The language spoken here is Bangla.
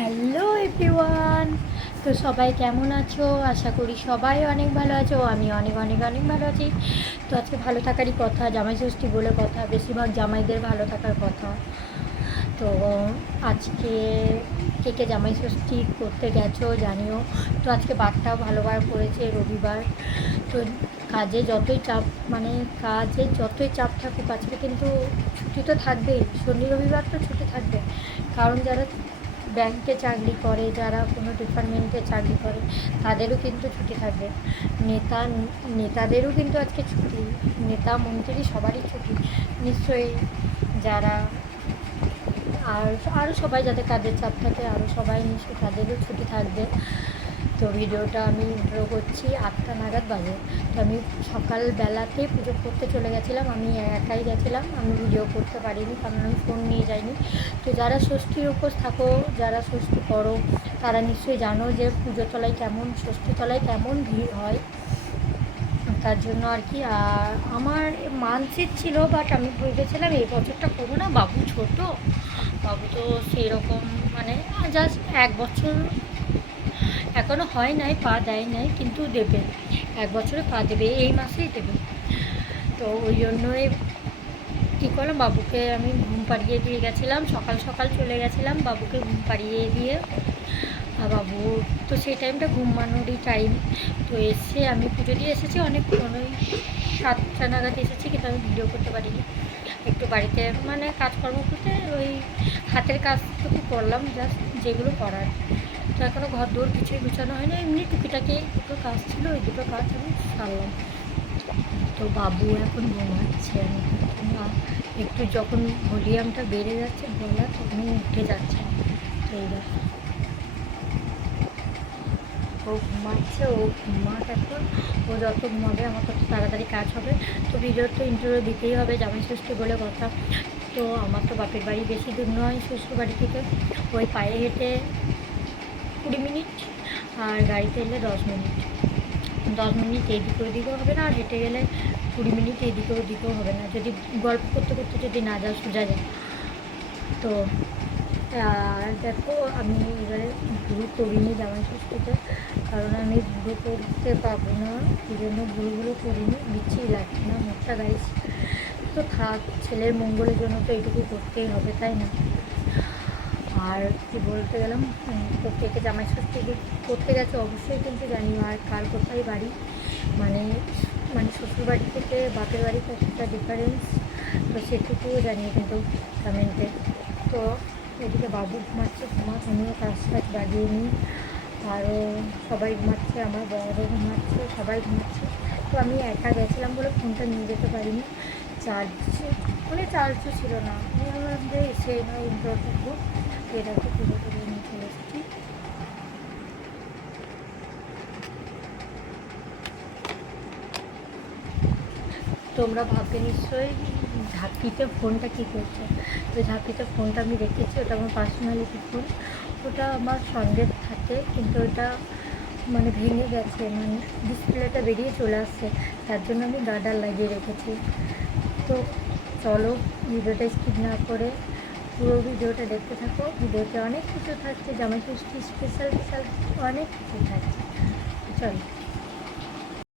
Hello everyone. তো সবাই কেমন আছো? আশা করি সবাই অনেক ভালো আছো। আমি অনেক অনেক অনেক ভালো আছি। তো আজকে ভালো থাকারই কথা, জামাই ষষ্ঠী বলে কথা, বেশিরভাগ জামাইদের ভালো থাকার কথা। তো আজকে কে কে জামাই ষষ্ঠী করতে গেছো জানিও। তো আজকে বারটাও ভালোবার পড়েছে, রবিবার। তো কাজে যতই চাপ থাকুক, আজকে কিন্তু ছুটি তো থাকবেই। শনি রবিবার তো ছুটি থাকবে, কারণ যারা ব্যাংকে চাকরি করে, যারা কোনো ডিপার্টমেন্টে চাকরি করে, তাদেরও কিন্তু ছুটি থাকবে। নেতাদেরও কিন্তু আজকে ছুটি, নেতা মন্ত্রী সবারই ছুটি নিশ্চয়ই। যারা আর আরও সবাই যাদের কাজের চাপ থাকে, আরও সবাই নিশ্চয়ই তাদেরও ছুটি থাকবে। তো ভিডিওটা আমি ইন্ট্রো করছি 8টা নাগাদ বাজে। তো আমি সকালবেলাতে পুজো করতে চলে গেছিলাম, আমি একাই গেছিলাম, আমি ভিডিও করতে পারিনি কারণ আমি ফোন নিয়ে যাইনি। তো যারা ষষ্ঠীর উপোস থাকো, যারা ষষ্ঠী করো, তারা নিশ্চয়ই জানো যে ষষ্ঠীতলায় কেমন ভিড় হয়। তার জন্য আর কি, আর আমার মানসিক ছিল, বাট আমি ভেবেছিলাম এই বছরটা করবো না, বাবু ছোট, বাবু তো সেই রকম মানে জাস্ট 1 বছর এখনও হয় নাই, পা দেয় নাই, কিন্তু দেবে, 1 বছরে পা দেবে, এই মাসেই দেবে। তো ওই জন্যই কী করলাম, বাবুকে আমি ঘুম পাড়িয়ে দিয়ে গেছিলাম, সকাল সকাল চলে গেছিলাম বাবুকে ঘুম পাড়িয়ে দিয়ে। আর বাবু তো সেই টাইমটা ঘুমানোরই টাইম। তো এসে আমি পুজো দিয়ে এসেছি অনেকক্ষণ, ওই 7টা নাগাদ এসেছি, কিন্তু আমি ভিডিও করতে পারিনি। একটু বাড়িতে মানে কাজকর্ম করতে, ওই হাতের কাজটুকু করলাম, জাস্ট যেগুলো করার। তো এখনও ঘর দৌড় কিছুই গুছানো হয় না, এমনি টুকিটাকি দুটো কাজ ছিল, ওই দুটো কাজ আমি সারলাম। তো বাবু এখন ঘুমাচ্ছে, একটু যখন ভলিউমটা বেড়ে যাচ্ছে গলা, তখনই উঠে যাচ্ছে। তো এইবার ও ঘুমাচ্ছে, ও ঘুমাক এখন, ও যত ঘুমাবে আমার তত তাড়াতাড়ি কাজ হবে। তো ভিডিওর তো ইন্টারভিউ দিতেই হবে, জামাই ষষ্ঠী বলে কথা। তো আমার তো বাপের বাড়ি বেশি দূর নয়, শ্বশুর বাড়ি থেকে ওই পায়ে হেঁটে 20 মিনিট, আর গাড়িতে এলে 10 মিনিট। 10 মিনিট এইদিকে ওদিকেও হবে না, আর হেঁটে গেলে 20 মিনিট এইদিকে ওদিকেও হবে না, যদি গল্প করতে করতে যদি না যাও সোজা যায়। তো আর দেখো, আমি এবারে ভুরু করিনি জামাই ষষ্ঠীতে, কারণ আমি ভুরু করতে পারবো না, এই জন্য ভুরুগুলো করিনি, বিচ্ছিরি লাগছে না মুখটা গাইস। তো থাক, ছেলের মঙ্গলের জন্য তো এইটুকু করতেই হবে, তাই না? আর কি বলতে গেলাম, তো কে কে জামাই ষষ্ঠী করতে গেছে অবশ্যই কিন্তু জানিও, আর কার কোথায় বাড়ি, মানে মানে শ্বশুরবাড়ি থেকে বাপের বাড়ি কতটা ডিফারেন্স, তো সেটুকুও জানিয়ে কিন্তু কমেন্টে। তো এদিকে বাবু ঘুমাচ্ছে, আমিও কাজ বাগিয়ে নিই, আরও সবাই ঘুমাচ্ছে, আমার বড়ও ঘুমাচ্ছে, সবাই ঘুমাচ্ছে। তো আমি একা গেছিলাম বলে ফোনটা নিয়ে যেতে পারিনি, চার্জও ছিল না। আমি ভাবলাম যে এসে নয় ইন্ট্রো করবো, এটাকে পুরো করে নিয়ে চলে এসেছি। তোমরা ভাববে নিশ্চয়ই ঝাঁপিতে ফোনটা কী করছে। তো ঝাঁপিতে ফোনটা আমি রেখেছি, ওটা আমার পার্সোনালিটি ফোন, ওটা আমার সঙ্গে থাকে, কিন্তু ওটা মানে ভেঙে গেছে, মানে ডিসপ্লেটা বেরিয়ে চলে আসছে, তার জন্য আমি গার্ডার লাগিয়ে রেখেছি। তো চলো, ভিডিওটা স্কিপ না করে পুরো ভিডিওটা দেখতে থাকো, ভিডিওতে অনেক কিছু থাকছে, জামাই ষষ্ঠী স্পেশাল অনেক কিছু থাকছে। চলো।